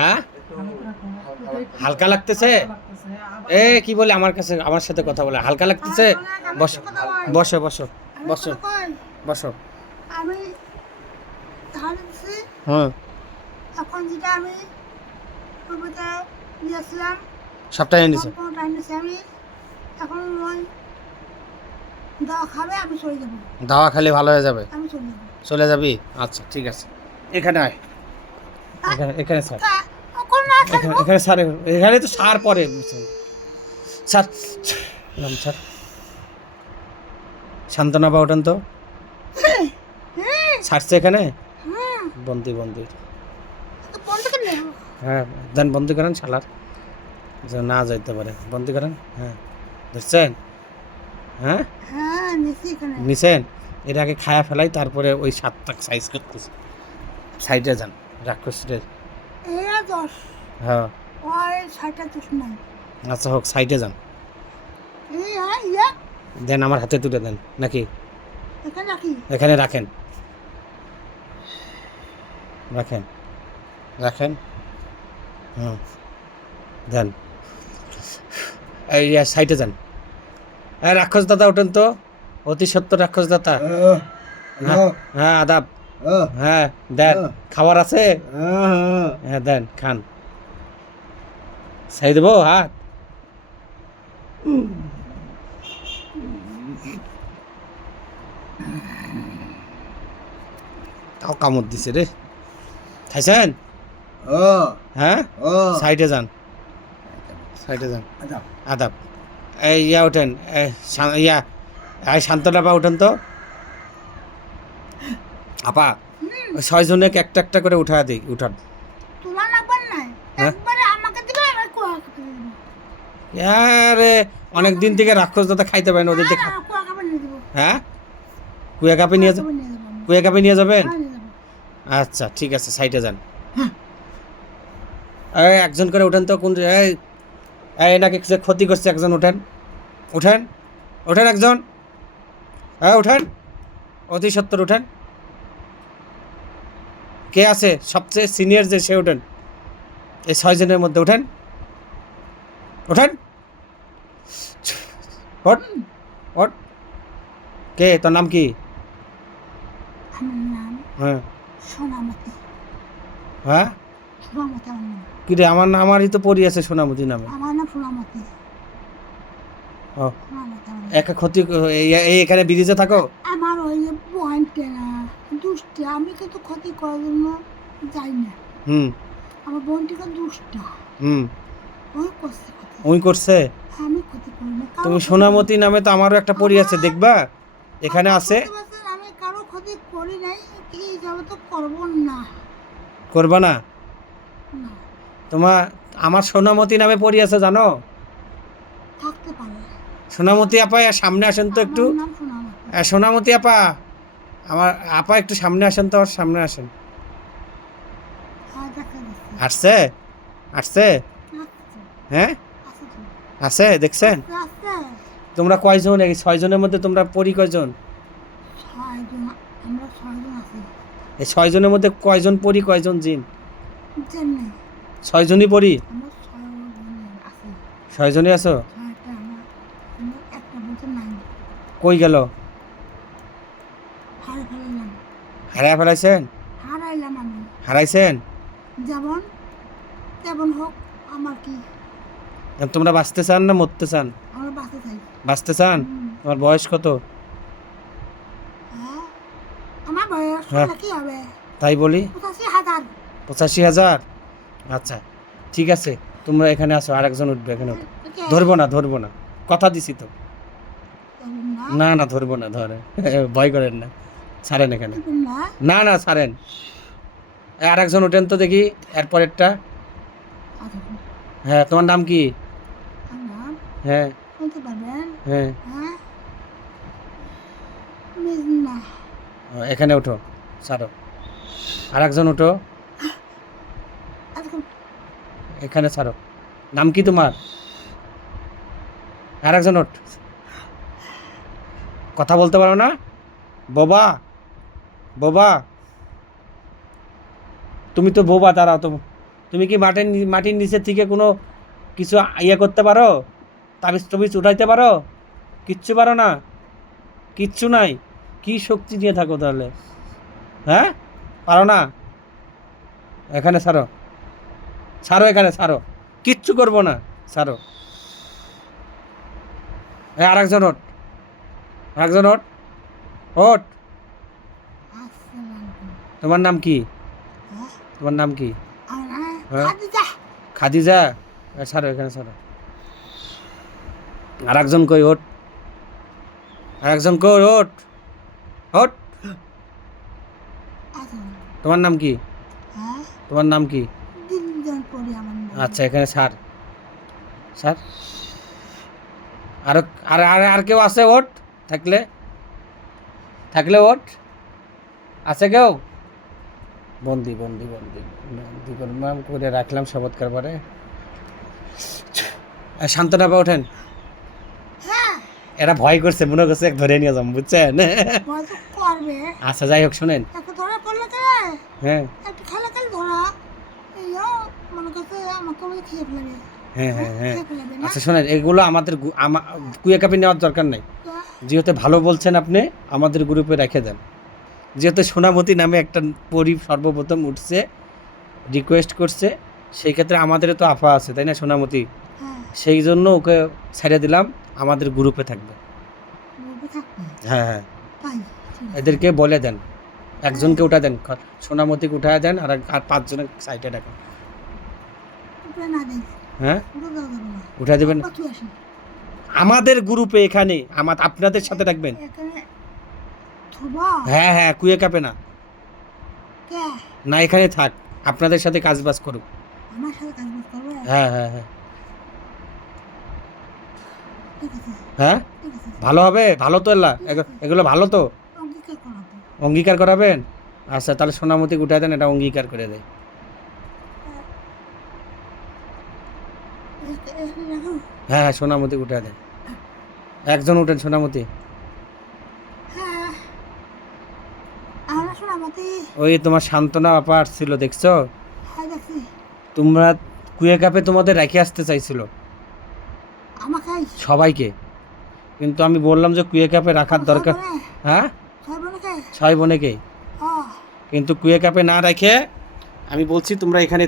হ্যাঁ, হালকা লাগতেছে। এ কি বলে আমার কাছে, আমার সাথে কথা বলে হালকা লাগতেছে। বসো বসো বসো বসো বসো। আমি ধারে দিছি, হুম, এখন যেটা আমি পূর্বতে নিয়েছিলাম সবটাই এনেছো। সম্পূর্ণটা এনেছি আমি। এখন ওই দাওয়া খাবে, আমি চলে যাবো, দাওয়া খালি ভালো হয়ে যাবে, আমি চলে যাবো। চলে যাবি? আচ্ছা ঠিক আছে, এখানে আয়, এখানে এখানে স্যার, ওখানে না এখানে খেলবো। এখানে স্যার, এখানে তো সার পরে স্যার। নাম স্যার, সান্ত্বনা বা ওঠেন তো, ছাড়ছে এখানে হুম, বন্দি বন্দি। তো বন্ধ করে নেবো। হ্যাঁ দেন, বন্দি করেন শালার, যে না যাইতে পারে, বন্দি করেন। হ্যাঁ ধরছেন? হ্যাঁ হ্যাঁ, নিছি এখানে। নিছেন, এর আগে খায়া ফেলাই, তারপরে ওই 7টা সাইজ করতেছে। সাইডে যান রাক্ষসের। এরা 10, হ্যাঁ ওই 6টা 10 নাই। আচ্ছা হোক, সাইডে যান, এই হ্যাঁ, ইয়া দেন আমার হাতে তুলে দেন, নাকি এখানে রাখি। এখানে রাখেন, রাখেন রাখেন। হুম, দেন। এই সাইডে যান। হ্যাঁ রাক্ষস দাদা ওঠেন তো, অতি সত্য রাক্ষস দাদা। হ্যাঁ হ্যাঁ, আদাব। হ্যাঁ দেন, খাবার আছে? হ্যাঁ দেন, খান। ছাই দেবো হাত? তাও কামড় দিছে রে। খাইছেন? হ্যাঁ, সাইডে যান, সাইডে যান। আদাব। এই ইয়া ওঠেন, ইয়া এই শান্তনা পা ওঠেন তো। আপা, ওই 6 জনকে একটা একটা করে উঠা দিই, উঠান। তোমার লাগবার নাই, হ্যাঁ? একবারে আমাকে দিবে, আমি কুয়া কাপড় দেবো। আরে অনেক দিন থেকে রাক্ষস দাদা খাইতে পারেন, ওদের দেখা। কুয়া কাপড় নিয়ে দেবো। হ্যাঁ, কুয়া কাপে নিয়ে কাপড় নিয়ে যাবো আমি। কুয়া কাপে নিয়ে যাবেন? হ্যাঁ, নিয়ে যাবো। আচ্ছা ঠিক আছে, সাইডে যান। এই একজন করে উঠেন তো, কোন এই এই নাকি যে ক্ষতি করছে, একজন উঠেন, উঠেন উঠেন একজন। হ্যাঁ উঠেন, অতি সত্তর উঠেন। কে আছে সবচেয়ে সিনিয়র যে, সে উঠেন। এই 6 জনের মধ্যে উঠেন, উঠেন, ওঠ ওঠ। কে, তোর নাম কি? আমার নাম হ্যাঁ সোনামতি। হ্যাঁ, সোনামতি আমার নাম। কি রে, আমারই তো পরি আছে সোনামতি নামে। আমার নাম সোনামতি। ও, সোনামতি আমার নাম। একা ক্ষতি এই এখানে ব্রিজে থাকো? আমার ওই যে পয়েন্টে না, দুষ্টে, আমি কিন্তু ক্ষতি করার জন্য যাই না। হুম আমার বোনটিকে দুষ্টা, হুম, ওই করছে ক্ষতি, ওই করছে। আমি ক্ষতি করি না। কারো তুমি ক্ষতি সোনামতি নামে তো আমারও একটা পরি আছে, দেখবা এখানে আমার আছে। বুঝতে পারছেন, আমি কারো ক্ষতি করি নাই, কি যাবে তো করবো না। করবা না? না, তোমার, আমার সোনামতি নামে পরি আছে জানো? থাকতে পারে। সোনামতি আপা সামনে আসেন তো একটু। আমার নাম সোনামতি। সোনামতি আপা, আমার আপা একটু সামনে আসেন তো, আমার সামনে আসেন। হ্যাঁ, দেখা যাচ্ছে। আসছে, আসছে। আসছে, হ্যাঁ আছে তো। আছে, দেখছেন? আছে, তোমরা কয়জন, এই 6 জনের মধ্যে তোমরা পরি কয়জন? 6 জন, আমরা 6 জন আছি। এই 6 জনের মধ্যে কয়জন পরি, কয়জন জিন? চেন্নাই 6 জনই পরি। আমরা 6 জন আছি। 6 জনই আছো? 6টা আমার একটা বলতে নাই, কই গেল? হার ফেলালাম, হারায় ফেলাইছেন? হারাইলাম আমি। হারাইছেন? যেমন তেমন হোক, আমার কি, তোমরা বাঁচতে চান না মরতে চান? আমরা বাঁচতে চাই। বাঁচতে চান? তোমার বয়স কত? হ্যাঁ, আমার বয়স হ্যাঁ। হলে কি হবে? তাই বলি, 85,000। 85,000। আচ্ছা ঠিক আছে, তোমরা এখানে আসো, আরেকজন উঠবে, এখানে উঠো। ধরবো না, ধরবো না, কথা দিছি তো। না না, ধরবো না, ধরে ভয় করেন না, ছাড়েন এখানে। না, না না, ছাড়েন। আরেকজন উঠেন তো দেখি, এরপরেরটা। হ্যাঁ, তোমার নাম কি? আমার হ্যাঁ বলতে পারবেন? হ্যাঁ, হ্যাঁ, মিজনা। এখানে উঠো, ছাড়ো। আরেকজন উঠো, এখন এখানে ছাড়ো। নাম কি তোমার? আরেকজন ওঠ। কথা বলতে পারো না? বোবা, বোবা, তুমি তো বোবা, দাঁড়াও তো। তুমি কি মাটির নিচের থেকে কোনো কিছু ইয়ে করতে পারো? তাবিজ টবিজ উঠাইতে পারো? কিচ্ছু পারো না? কিচ্ছু নাই? কি শক্তি নিয়ে থাকো তাহলে? হ্যাঁ, পারো না? এখানে ছাড়ো, ছাড়ো, এখানে ছাড়ো, কিচ্ছু করবো না, ছাড়ো। আরেকজন ওঠ, আরেকজন ওঠ, ওঠ। তোমার নাম কি? তোমার নাম কি? হ্যাঁ, খাদিজা। ছাড়ো, এখানে ছাড়ো। আরেকজন কই? ওঠ, আরেকজন কই? ওঠ, ওঠ। তোমার নাম কি? তোমার নাম কি? আচ্ছা, এখানে ছাড়, ছাড়। আর আর আর আর কেউ আছে? ওঠ, থাকলে থাকলে ওঠ। আছে কেউ? বন্দি বন্দি বন্দি বন্দি করলাম, করে রাখলাম শপথ করবারে। শান্তনা বা ওঠেন। এরা ভয় করছে, মনে করছে এক ধরে নিয়ে যাম, বুঝছেন? আচ্ছা, যাই হোক, শোনেন। হ্যাঁ, হ্যাঁ, হ্যাঁ, হ্যাঁ। আচ্ছা, শোনেন, এগুলো আমাদের কুয়ে কাপি নেওয়ার দরকার নেই। যেহেতু ভালো বলছেন আপনি, আমাদের গ্রুপে রেখে দেন। যেহেতু সোনামতি নামে একটা পরি সর্বপ্রথম উঠছে, রিকোয়েস্ট করছে, সেই ক্ষেত্রে আমাদেরও তো আফা আছে, তাই না সোনামতি? সেই জন্য ওকে ছেড়ে দিলাম, আমাদের গ্রুপে থাকবে। হ্যাঁ, হ্যাঁ, এদেরকে বলে দেন, একজনকে উঠা দেন, সোনামতিকে উঠা দেন, আর 5 জনের সাইডে রাখেন। হ্যাঁ, উঠা দেবেন আমাদের গ্রুপে, এখানে আপনাদের সাথে রাখবেন। হ্যাঁ, হ্যাঁ, কুয়ে কাপে না, না, এখানে থাক, আপনাদের সাথে কাজ বাজ করুক। হ্যাঁ, হ্যাঁ, হ্যাঁ, হ্যাঁ, ভালো হবে, ভালো তো। এগুলো ভালো তো, অঙ্গীকার করাবেন। আচ্ছা, তাহলে সোনামতি উঠায় দেন, এটা অঙ্গীকার করে দেয়। হ্যাঁ, হ্যাঁ, সোনামতি উঠায় দেন, একজন উঠেন, সোনামতি। ওই তোমার সান্ত্বনা আপা আসছিল, দেখছো? তোমরা কুয়ে কাপে তোমাদের রেখে আসতে চাইছিল সবাইকে, কিন্তু আমি বললাম যে কুয়ে কাপে রাখার দরকার। হ্যাঁ, 6 বোনেকে, কিন্তু কুয়ে কাপে না রেখে আমি বলছি তোমরা এখানে